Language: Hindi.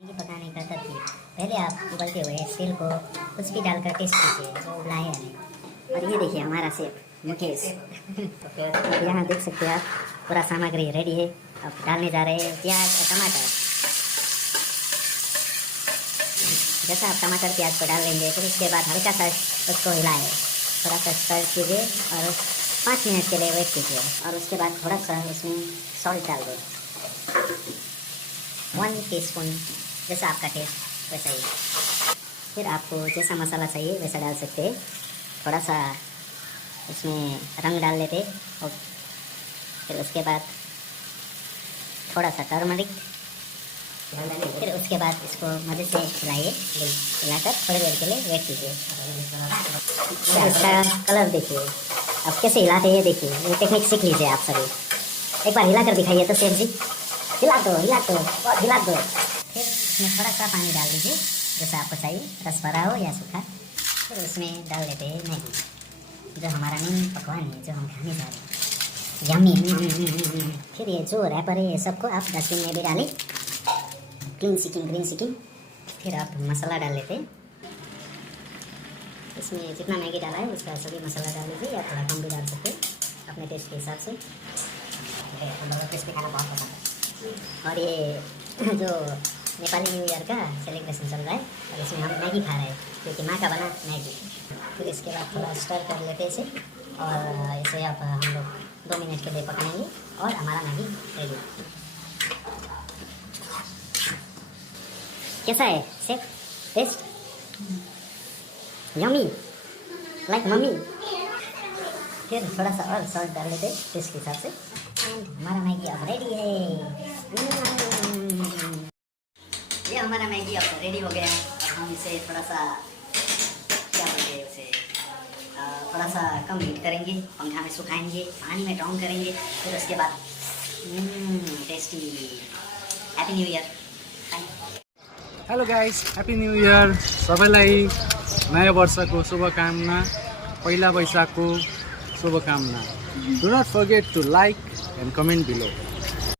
मैगी पकाने का तरकीब। पहले आप उबलते हुए तेल को कुछ भी डालकर टेस्ट कीजिए, वो उबला है या नहीं। और ये देखिए हमारा शेफ मुकेश। तो फिर यहाँ देख सकते हैं आप, पूरा सामग्री रेडी है। अब डालने जा रहे हैं प्याज और टमाटर। जैसा आप टमाटर प्याज को डाल लेंगे फिर उसके बाद हल्का सा उसको हिलाएं, थोड़ा सा स्टर कीजिए और 5 मिनट के लिए वेट कीजिए। और उसके बाद थोड़ा सा उसमें सॉल्ट डाल दें, 1 टीस्पून, जैसा आपका टेस्ट वैसा ही। फिर आपको जैसा मसाला चाहिए वैसा डाल सकते हैं। थोड़ा सा उसमें रंग डाल लेते और फिर उसके बाद थोड़ा सा टर्मरिक, फिर उसके बाद इसको मज़े से हिलाइए, हिलाकर थोड़ी देर के लिए वेट कीजिए। इसका कलर देखिए, अब कैसे हिलाते हैं देखिए, ये टेक्निक सीख लीजिए आप सभी। एक बार हिला कर दिखाइए तो शेफ जी, हिला दो बहुत हिला दो। फिर इसमें थोड़ा सा पानी डाल दीजिए जैसा आपको चाहिए, रस भरा हो या सूखा। फिर उसमें डाल देते हैं मैगी, जो हमारा मेन पकवान है, जो हम खाने जा रहे हैं। यम्मी। फिर ये जो रैपर है ये सबको आप डस्टबिन में भी डालें, ग्रीन सिकिंग। फिर आप मसाला डाल लेते हैं, इसमें जितना मैगी डाला है उसका सभी मसाला डाल लीजिए, या थोड़ा कम भी डाल सकते हैं अपने टेस्ट के हिसाब से। हम लोगों को क्रिस्पी खाना बहुत पसंद है। और ये जो नेपाली न्यू ईयर का सेलिब्रेशन चल रहा है और इसमें हम मैगी खा रहे हैं, क्योंकि माँ का बना मैगी। फिर इसके बाद थोड़ा स्टर कर लेते हैं इसे, और इसे अब हम लोग 2 मिनट के लिए पकाएंगे और हमारा मैगी रेडी। कैसा है chef taste? Yummy like mummy. फिर थोड़ा सा और सॉल्ट डाल लेते टेस्ट के हिसाब से, एंड हमारा मैगी अब रेडी है। ये हमारा मैगी अब रेडी हो गया है। अब हम इसे थोड़ा सा क्या बोलते हैं उसे, थोड़ा सा कम हीट करेंगे, पंखा में सुखाएंगे, पानी में डाउन करेंगे, फिर उसके बाद tasty. Happy new year. Hello guys, happy new year. सबैलाई नयाँ वर्षको शुभकामना, पहिला वैशाखको शुभकामना। Do not forget to like and comment below.